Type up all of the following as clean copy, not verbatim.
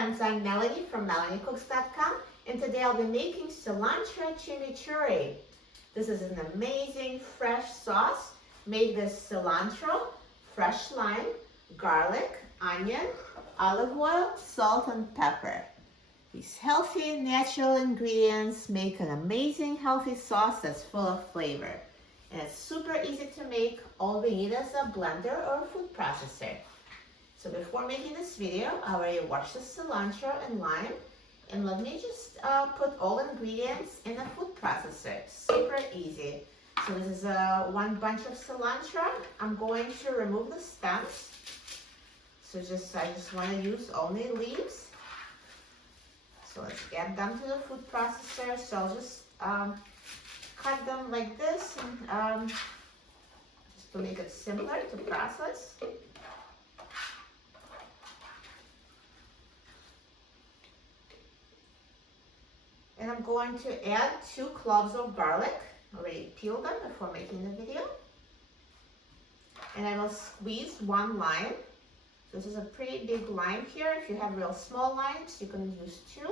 friends, I'm Melanie from MelanieCooks.com, and today I'll be making Cilantro Chimichurri. This is an amazing fresh sauce made with cilantro, fresh lime, garlic, onion, olive oil, salt, and pepper. These healthy, natural ingredients make an amazing healthy sauce that's full of flavor. And it's super easy to make. All we need is a blender or a food processor. So before making this video, I already washed the cilantro and lime, and let me just put all ingredients in a food processor. Super easy. So this is one bunch of cilantro. I'm going to remove the stems. So I just want to use only leaves. So let's add them to the food processor. So I'll just cut them like this, and just to make it simpler to process. And I'm going to add 2 cloves of garlic. I already peeled them before making the video. And I will squeeze 1 lime. This is a pretty big lime here. If you have real small limes, you can use 2.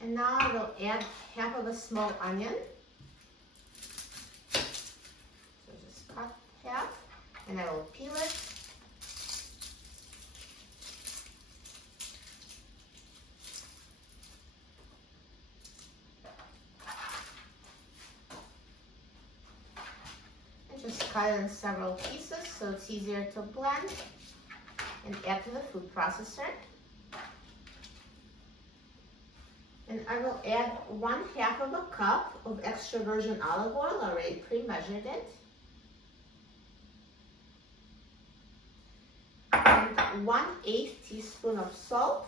And now I will add half of a small onion. So just cut half, and I will peel it. And just cut it in several pieces so it's easier to blend and add to the food processor. And I will add 1/2 of a cup of extra virgin olive oil. I already pre-measured it. And 1/8 teaspoon of salt.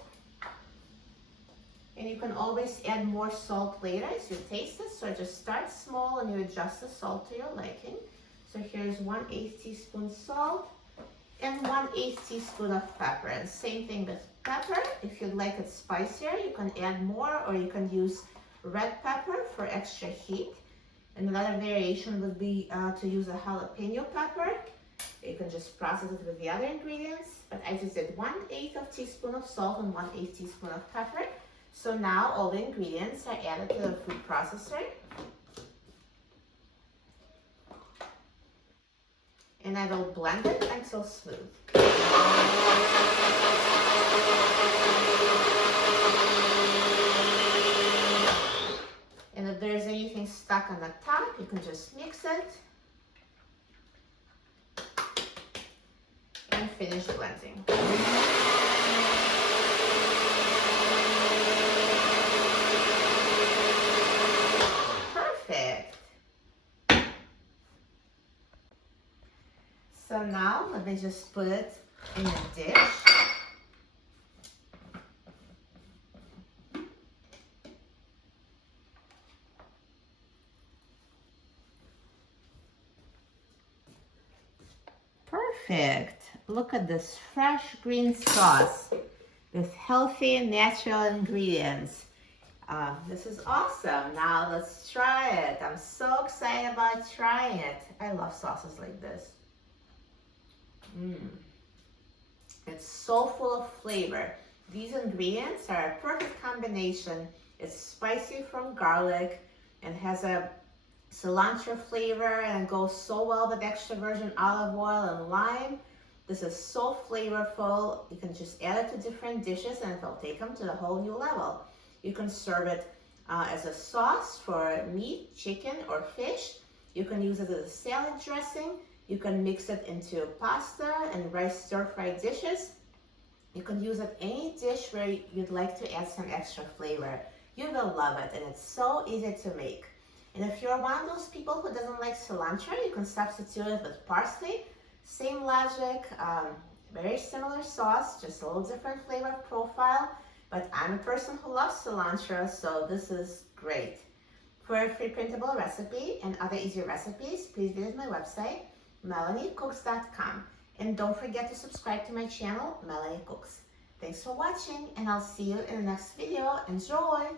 And you can always add more salt later as you taste it. So just start small and you adjust the salt to your liking. So here's 1/8 teaspoon salt and 1/8 teaspoon of pepper. And same thing with pepper. If you'd like it spicier, you can add more, or you can use red pepper for extra heat. And another variation would be to use a jalapeno pepper. You can just process it with the other ingredients. But I just did 1/8 of teaspoon of salt and 1/8 teaspoon of pepper. So now all the ingredients are added to the food processor. And I will blend it until smooth. And if there's anything stuck on the top, you can just mix it and finish blending. Perfect. So now let me just put it in a dish. Perfect. Look at this fresh green sauce with healthy and natural ingredients. This is awesome. Now let's try it. I'm so excited about trying it. I love sauces like this. It's so full of flavor. These ingredients are a perfect combination. It's spicy from garlic and has a cilantro flavor, and goes so well with extra virgin olive oil and lime. This is so flavorful. You can just add it to different dishes and it'll take them to a whole new level. You can serve it as a sauce for meat, chicken, or fish. You can use it as a salad dressing. You can mix it into pasta and rice stir-fried dishes. You can use it any dish where you'd like to add some extra flavor. You will love it, and it's so easy to make. And if you're one of those people who doesn't like cilantro, you can substitute it with parsley. Same logic, very similar sauce, just a little different flavor profile. But I'm a person who loves cilantro, so this is great. For a free printable recipe and other easy recipes, please visit my website, melaniecooks.com. And don't forget to subscribe to my channel, Melanie Cooks. Thanks for watching, and I'll see you in the next video. Enjoy!